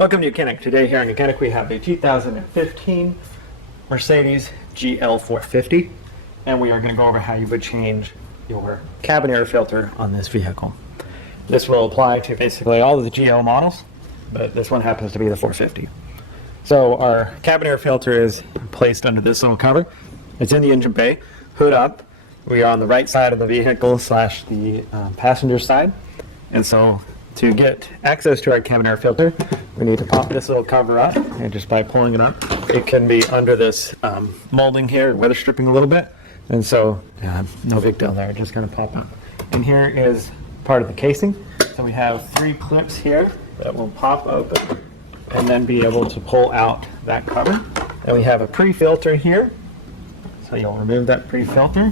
Welcome to YOUCANIC. Today here on YOUCANIC we have a 2015 Mercedes GL350 and we are going to go over how you would change your cabin air filter on this vehicle. This will apply to basically all of the GL models, but this one happens to be the 450. So our cabin air filter is placed under this little cover. It's in the engine bay, hood up. We are on the right side of the vehicle slash the passenger side, and so to get access to our cabin air filter, we need to pop this little cover up, and just by pulling it up, it can be under this molding here, weather stripping a little bit, and so no big deal there, just going to pop up. And here is part of the casing. So we have 3 clips here that will pop open and then be able to pull out that cover. And we have a pre-filter here, so you'll remove that pre-filter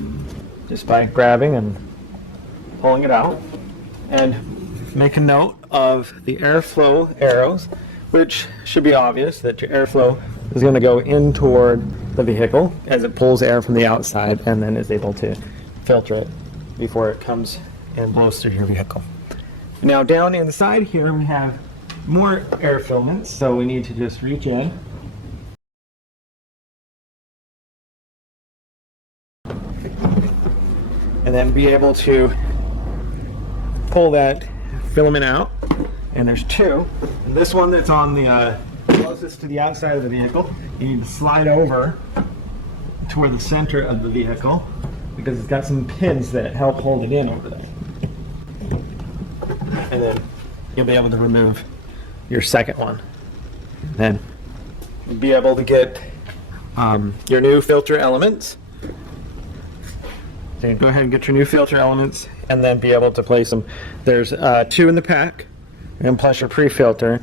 just by grabbing and pulling it out. And make a note of the airflow arrows, which should be obvious that your airflow is going to go in toward the vehicle as it pulls air from the outside and then is able to filter it before it comes and blows through your vehicle. Now down inside here we have more air filaments, so we need to just reach in and then be able to pull that filament out. And there's 2. And this one that's on the closest to the outside of the vehicle, you need to slide over toward the center of the vehicle because it's got some pins that help hold it in over there. And then you'll be able to remove your second one. Then you'll be able to get your new filter elements. So go ahead and get your new filter elements and then be able to place them. There's 2 in the pack and plus your pre-filter,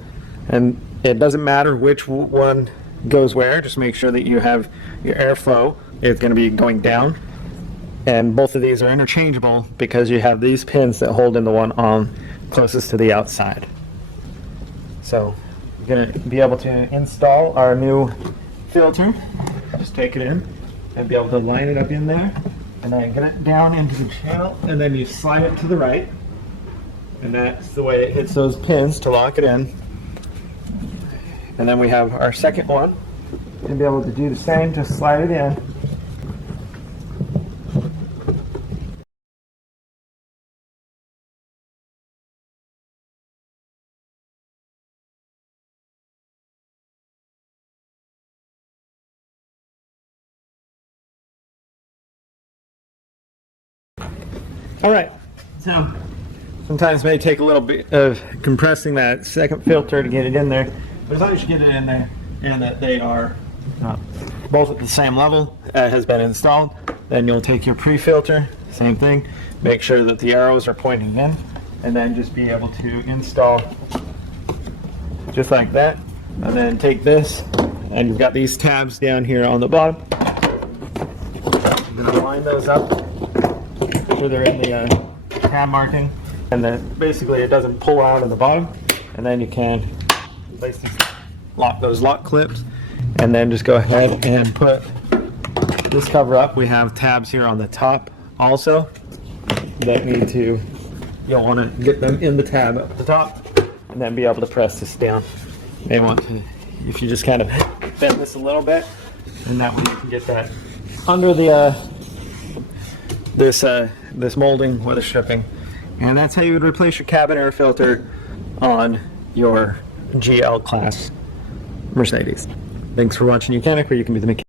and it doesn't matter which one goes where, just make sure that you have your airflow is going to be going down, and both of these are interchangeable because you have these pins that hold in the one on closest to the outside. So you're going to be able to install our new filter. Just take it in and be able to line it up in there and then get it down into the channel, and then you slide it to the right, and that's the way it hits those pins to lock it in. And then we have our second one, and be able to do the same, just slide it in. All right, so sometimes it may take a little bit of compressing that second filter to get it in there, but as long as you get it in there and that they are both at the same level has been installed, then you'll take your pre-filter, same thing, make sure that the arrows are pointing in, and then just be able to install just like that, and then take this, and you've got these tabs down here on the bottom. You're going to line those up so they're in the tab marking, and then basically it doesn't pull out of the bottom, and then you can place those lock clips, and then just go ahead and put this cover up. We have tabs here on the top also that you'll want to get them in the tab up at the top, and then be able to press this down. You may want to, if you just kind of bend this a little bit, and that way you can get that under the this molding weather stripping. And that's how you would replace your cabin air filter on your GL class Mercedes. Thanks for watching YOUCANIC, where you can be the mechanic.